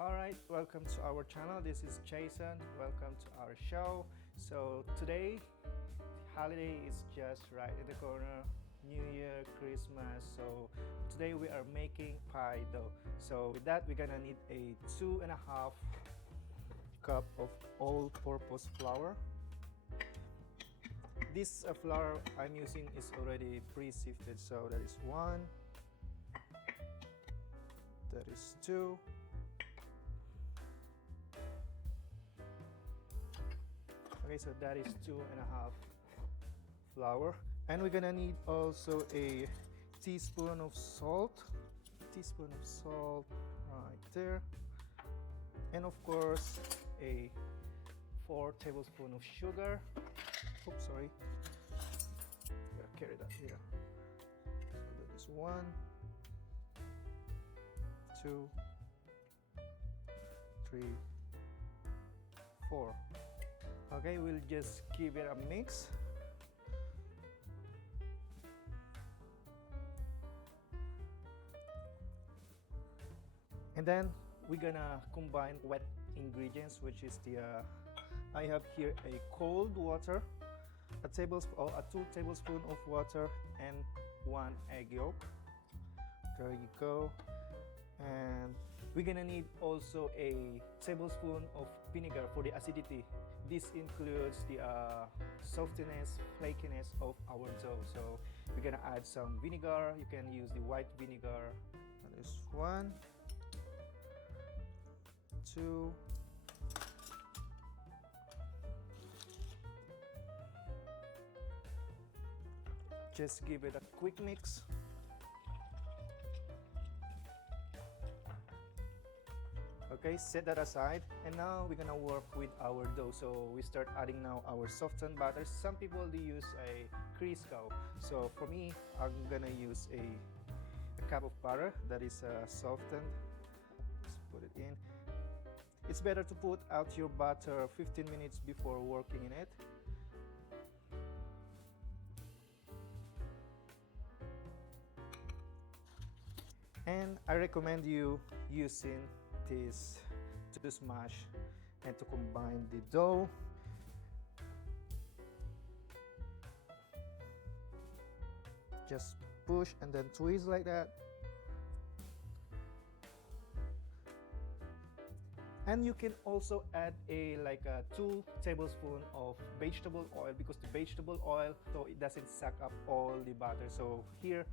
Alright, welcome to our channel. This is Jason. Welcome to our show. So today, holiday is just right in the corner. New Year, Christmas. So today we are making pie dough. So with that, we're gonna need a 2.5 cup of all-purpose flour. This flour I'm using is already pre-sifted. So that is 1, that is 2, okay, so that is 2.5 flour, and we're gonna need also a teaspoon of salt right there, and of course a 4 tablespoons of sugar. Oops, sorry, gotta carry that here. So that is 1, 2, 3, 4. Okay, we'll just give it a mix. And then we're gonna combine wet ingredients, which is the I have here a cold water, a 2 tablespoons of water, and 1 egg yolk. There you go. And we're gonna need also a tablespoon of vinegar for the acidity. This includes the softiness, flakiness of our dough. So we're gonna add some vinegar. You can use the white vinegar. That is 1, 2, just give it a quick mix. Okay, set that aside, and now we're gonna work with our dough. So we start adding now our softened batter. Some people they use a Crisco. So for me, I'm gonna use a cup of butter that is softened. Just put it in. It's better to put out your butter 15 minutes before working in it. And I recommend you using this to smash and to combine the dough. Just push and then twist like that. And you can also add a 2 tablespoons of vegetable oil, because the vegetable oil, so it doesn't suck up all the butter. So here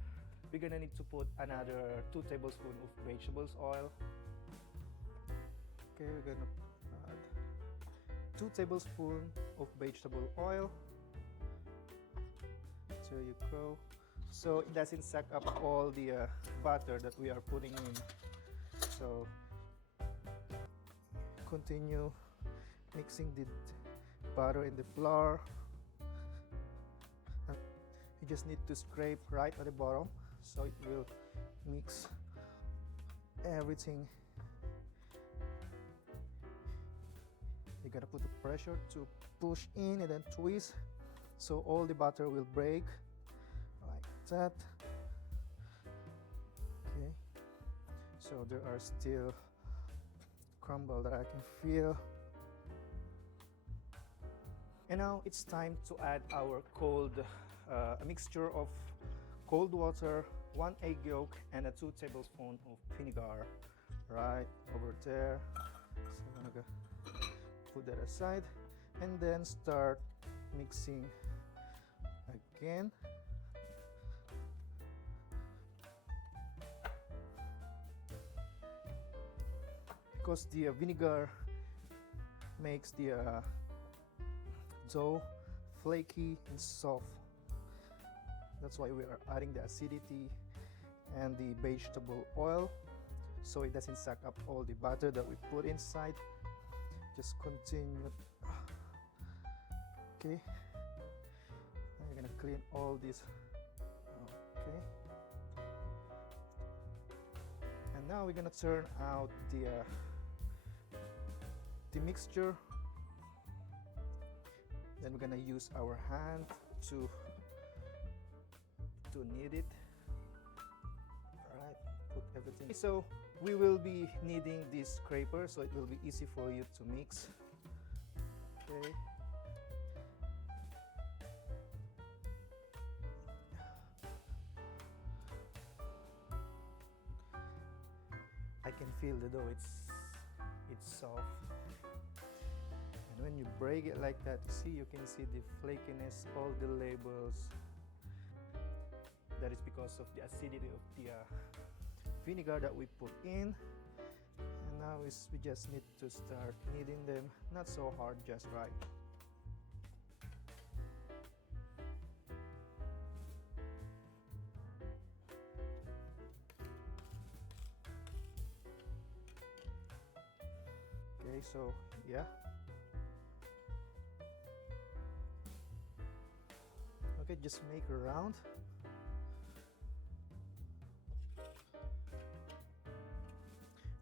we're gonna need to put another 2 tablespoons of vegetables oil. Okay, we're gonna add 2 tablespoons of vegetable oil. There you go. So it doesn't suck up all the butter that we are putting in. So continue mixing the butter and the flour. And you just need to scrape right at the bottom so it will mix everything. You gotta put the pressure to push in and then twist so all the butter will break like that. Okay, so there are still crumble that I can feel. And now it's time to add our cold a mixture of cold water, 1 egg yolk, and a 2 tablespoons of vinegar right over there. So I'm gonna go put that aside and then start mixing again. Because the vinegar makes the dough flaky and soft. That's why we are adding the acidity and the vegetable oil, so it doesn't suck up all the butter that we put inside. Just continue. Okay, now you're gonna clean all this. Okay, and now we're gonna turn out the mixture. Then we're gonna use our hand to knead it. All right, put everything. So We will be needing this scraper so it will be easy for you to mix. Okay. I can feel the dough, it's soft. And when you break it like that, you can see the flakiness, all the labels. That is because of the acidity of the vinegar that we put in. And now we just need to start kneading them, not so hard, just right. Okay, so yeah. Okay, just make a round.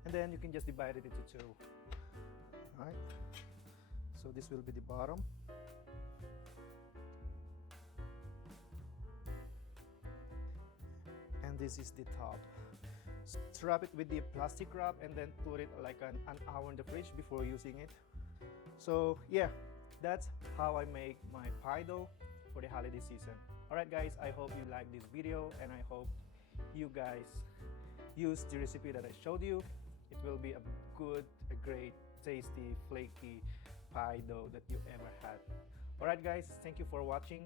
And then you can just divide it into two. All right. So this will be the bottom. And this is the top. So wrap it with the plastic wrap and then put it like an hour in the fridge before using it. So yeah, that's how I make my pie dough for the holiday season. Alright guys, I hope you like this video and I hope you guys use the recipe that I showed you. It will be a great, tasty, flaky pie dough that you ever had. Alright guys, thank you for watching.